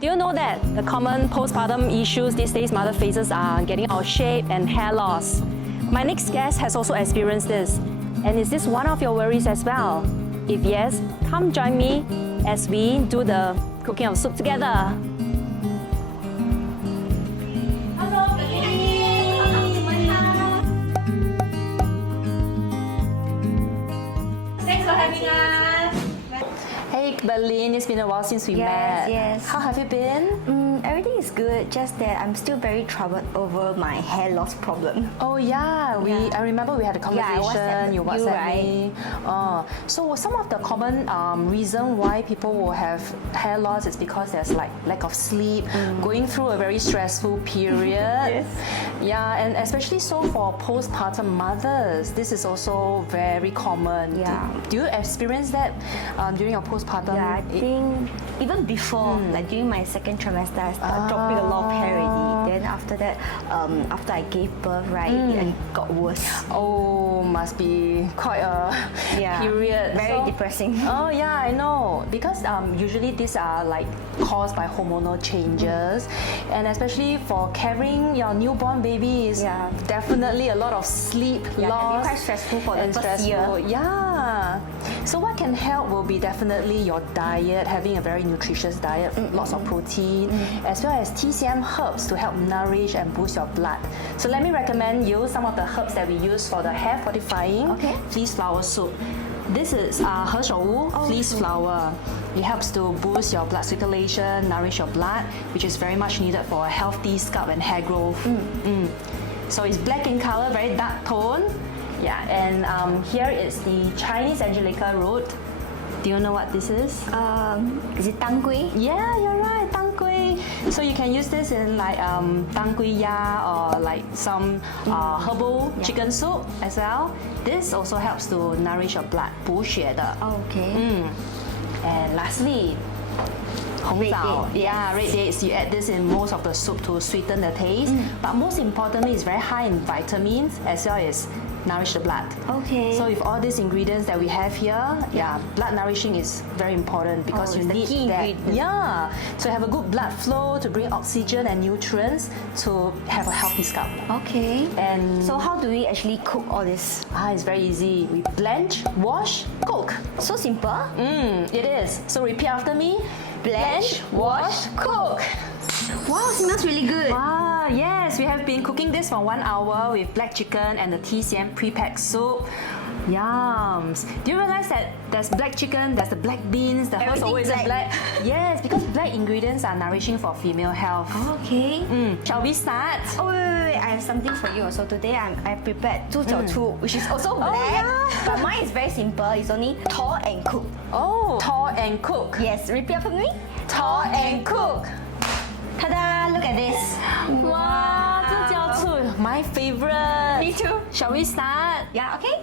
Do you know that the common postpartum issues these days mother faces are getting out of shape and hair loss? My next guest has also experienced this. And is this one of your worries as well? If yes, come join me as we do the cooking of soup together. Hello, thanks for having us. Hey, Berlin, it's been a while since we met. Yes. How have you been? Everything is good, just that I'm still very troubled over my hair loss problem. Oh yeah, I remember we had a conversation. You WhatsApp me. So some of the common reason why people will have hair loss is because there's like lack of sleep, going through a very stressful period. Yes. Yeah, and especially so for postpartum mothers, this is also very common. Yeah. Do you experience that during your postpartum? Yeah, I think even before, like during my second trimester, I started dropping a lot of hair already. Then after that, after I gave birth, it got worse. Oh, must be quite a period. Very depressing. Oh yeah, I know. Because usually these are like caused by hormonal changes, and especially for carrying your newborn baby is definitely a lot of sleep loss. Quite stressful for the first year. Yeah. So what can help will be definitely your diet, having a very nutritious diet, lots of protein, as well as TCM herbs to help nourish and boost your blood. So let me recommend you some of the herbs that we use for the hair fortifying Fleeceflower soup. This is Fleeceflower. It helps to boost your blood circulation, nourish your blood, which is very much needed for a healthy scalp and hair growth. So it's black in color, very dark tone. Yeah, and here is the Chinese Angelica root. Do you know what this is? Is it tang gui? Yeah, you're right, tang gui. So you can use this in like tang gui ya or like some herbal chicken soup as well. This also helps to nourish your blood, 补血的. Okay. And lastly, red dates. You add this in most of the soup to sweeten the taste. But most importantly, it's very high in vitamins as well as nourish the blood. Okay. So with all these ingredients that we have here, blood nourishing is very important because you need that. Yeah. So have a good blood flow to bring oxygen and nutrients to have a healthy scalp. Okay. And so how do we actually cook all this? It's very easy. We blanch, wash, cook. So simple. It is. So repeat after me. Blanch, wash, cook. Wow, it smells really good. Yes, we have been cooking this for 1 hour with black chicken and the TCM pre-packed soup. Yums. Do you realize that there's black chicken, there's the black beans, the herbs always in black? Yes, because black ingredients are nourishing for female health. Okay. Shall we start? Oh, wait. I have something for you also. Today I prepared 猪脚醋, which is also black. But mine is very simple. It's only thaw and cook. Oh, thaw and cook. Yes, repeat after me. Thaw and cook. Ta-da! Look at this. Wow, 猪脚醋, my favorite. Me too. Shall we start? Yeah, okay.